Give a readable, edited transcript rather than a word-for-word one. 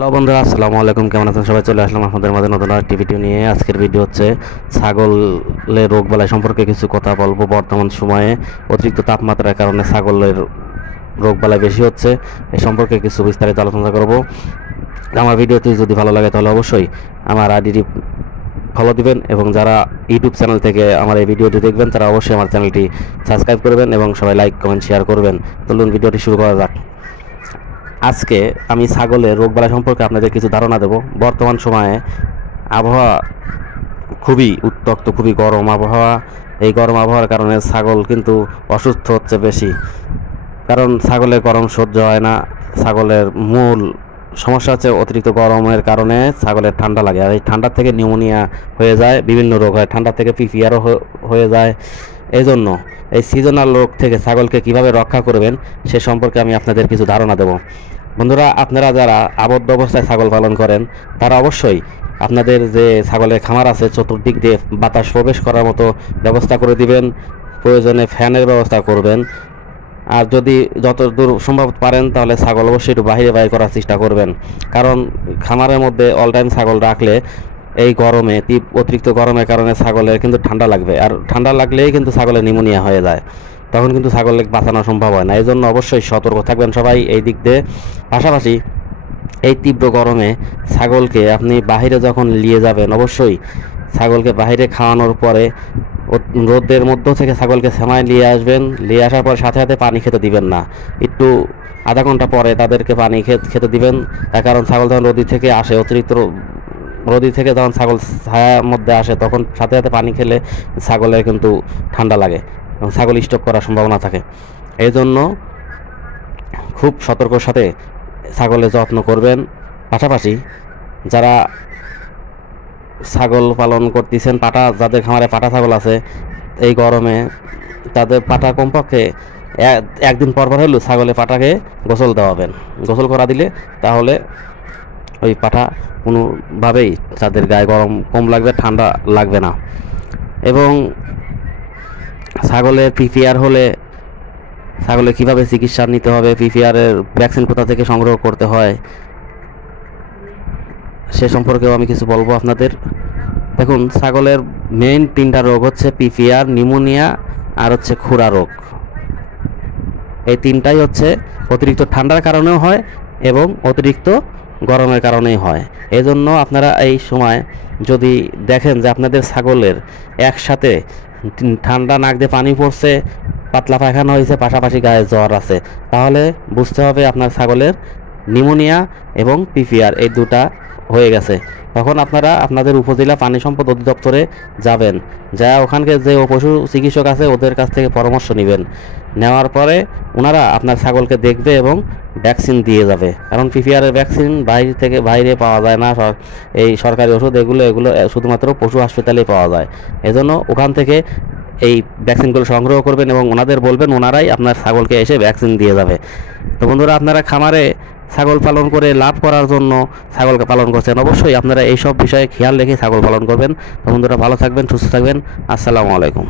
Hello বন্ধুরা, আসসালামু আলাইকুম। কেমন আছেন সবাই? চলে আসলাম আপনাদের মাঝে নতুন একটি ভিডিও নিয়ে। আজকের ভিডিও হচ্ছে ছাগলের রোগবালাই সম্পর্কে কিছু কথা বলবো। বর্তমান সময়ে অতিরিক্ত তাপমাত্রার কারণে ছাগলের রোগবালাই বেশি হচ্ছে, এ সম্পর্কে কিছু বিস্তারিত আলোচনা করব। আমার ভিডিওটি যদি ভালো লাগে তাহলে অবশ্যই আমার আইডিটি ফলো দিবেন, এবং যারা ইউটিউব চ্যানেল থেকে আমার এই ভিডিওটি দেখবেন তারা অবশ্যই আমার চ্যানেলটি সাবস্ক্রাইব করবেন এবং সবাই লাইক কমেন্ট শেয়ার করবেন। চলুন ভিডিওটি শুরু করা যাক। আজকে আমি ছাগলের রোগবালাই সম্পর্কে আপনাদের কিছু ধারণা দেব। বর্তমান সময়ে আবহাওয়া খুবই উত্তপ্ত, খুবই গরম আবহাওয়া। এই গরম আবহাওয়ার কারণে ছাগল কিন্তু অসুস্থ হচ্ছে বেশি, কারণ ছাগলের গরম সহ্য হয় না। ছাগলের মূল সমস্যা হচ্ছে অতিরিক্ত গরমের কারণে ছাগলের ঠান্ডা লাগে, আর এই ঠান্ডার থেকে নিউমোনিয়া হয়ে যায়, বিভিন্ন রোগ হয়, ঠান্ডা থেকে পিপিআরও হয়ে যায়। এই জন্য এই সিজনাল রোগ থেকে ছাগলকে কিভাবে রক্ষা করবেন সে সম্পর্কে আমি আপনাদের কিছু ধারণা দেব। বন্ধুরা, আপনারা যারা আবদ্ধ অবস্থায় ছাগল পালন করেন তারা অবশ্যই আপনাদের যে ছাগলের খামার আছে চতুর্দিক দিয়ে বাতাস প্রবেশ করার মতো ব্যবস্থা করে দিবেন। প্রয়োজনে ফ্যানের ব্যবস্থা করবেন। আর যদি যত দূর সম্ভব পারেন তাহলে ছাগল অবশ্যই একটু বাইরে বাইর করার চেষ্টা করবেন, কারণ খামারের মধ্যে অল টাইম ছাগল রাখলে এই গরমে অতিরিক্ত গরমের কারণে ছাগলের কিন্তু ঠান্ডা লাগবে, আর ঠান্ডা লাগলেই কিন্তু ছাগলের নিউমোনিয়া হয়ে যায়, তখন কিন্তু ছাগলের বাঁচানো সম্ভব হয় না। এই জন্য অবশ্যই সতর্ক থাকবেন সবাই এই দিক দিয়ে। পাশাপাশি এই তীব্র গরমে ছাগলকে আপনি বাহিরে যখন নিয়ে যাবেন অবশ্যই ছাগলকে বাহিরে খাওয়ানোর পরে রোদের মধ্য থেকে ছাগলকে সেমায় নিয়ে আসবেন। নিয়ে আসার পর সাথে সাথে পানি খেতে দিবেন না, একটু আধা ঘন্টা পরে তাদেরকে পানি খেতে দিবেন। তার কারণ ছাগল যখন রোদি থেকে আসে, অতিরিক্ত রোদি থেকে যখন ছাগল ছায়ার মধ্যে আসে তখন সাথে সাথে পানি খেলে ছাগলের কিন্তু ঠান্ডা লাগে এবং ছাগল স্ট্রোক করার সম্ভাবনা থাকে। এই জন্য খুব সতর্কর সাথে ছাগলের যত্ন করবেন। পাশাপাশি যারা ছাগল পালন করতেছেন, যাদের খামারে পাটা ছাগল আছে, এই গরমে তাদের পাটা কমপক্ষে একদিন পর পর হলেও ছাগলের পাটাকে গোসল দেওয়াবেন। গোসল করা দিলে তাহলে ওই পাটা কোনোভাবেই তাদের গায়ে গরম কম লাগবে, ঠান্ডা লাগবে না। এবং ছাগলের পিপিআর হলে ছাগলের কীভাবে চিকিৎসা নিতে হবে, পিপিআরের ভ্যাকসিন কোথা থেকে সংগ্রহ করতে হয় সে সম্পর্কেও আমি কিছু বলবো আপনাদের। দেখুন, ছাগলের মেইন তিনটা রোগ হচ্ছে পিপিআর, নিউমোনিয়া আর হচ্ছে খুরা রোগ। এই তিনটাই হচ্ছে অতিরিক্ত ঠান্ডার কারণেও হয় এবং অতিরিক্ত গরমের কারণেই হয়। এই জন্য আপনারা এই সময় যদি দেখেন যে আপনাদের ছাগলের একসাথে ঠান্ডা নাক দিয়ে পানি পড়ছে, পাতলা পায়খানা হয়েছে, পাশাপাশি গায়ে জ্বর আছে, তাহলে বুঝতে হবে আপনার ছাগলের নিউমোনিয়া এবং পিপিআর এই দুটা হয়ে গেছে। তখন আপনারা আপনাদের উপজেলা পানি সম্পদ অধিদপ্তরে যাবেন, যা ওখানকে যে পশু চিকিৎসক আছে ওদের কাছ থেকে পরামর্শ নেবেন। নেওয়ার পরে ওনারা আপনার ছাগলকে দেখবে এবং ভ্যাকসিন দিয়ে যাবে, কারণ পিপিআরের ভ্যাকসিন বাইরে পাওয়া যায় না। এই সরকারি ওষুধ এগুলো শুধুমাত্র পশু হাসপাতালে পাওয়া যায়। এজন্য ওখান থেকে এই ভ্যাকসিনগুলো সংগ্রহ করবেন এবং ওনাদের বলবেন, ওনারাই আপনার ছাগলকে এসে ভ্যাকসিন দিয়ে যাবে। তো বন্ধুরা, আপনারা খামারে ছাগল পালন করে লাভ করার জন্য ছাগলকে পালন করছেন, অবশ্যই আপনারা এইসব বিষয়ে খেয়াল রেখে ছাগল পালন করবেন। তো বন্ধুরা, ভালো থাকবেন, সুস্থ থাকবেন। আসসালামু আলাইকুম।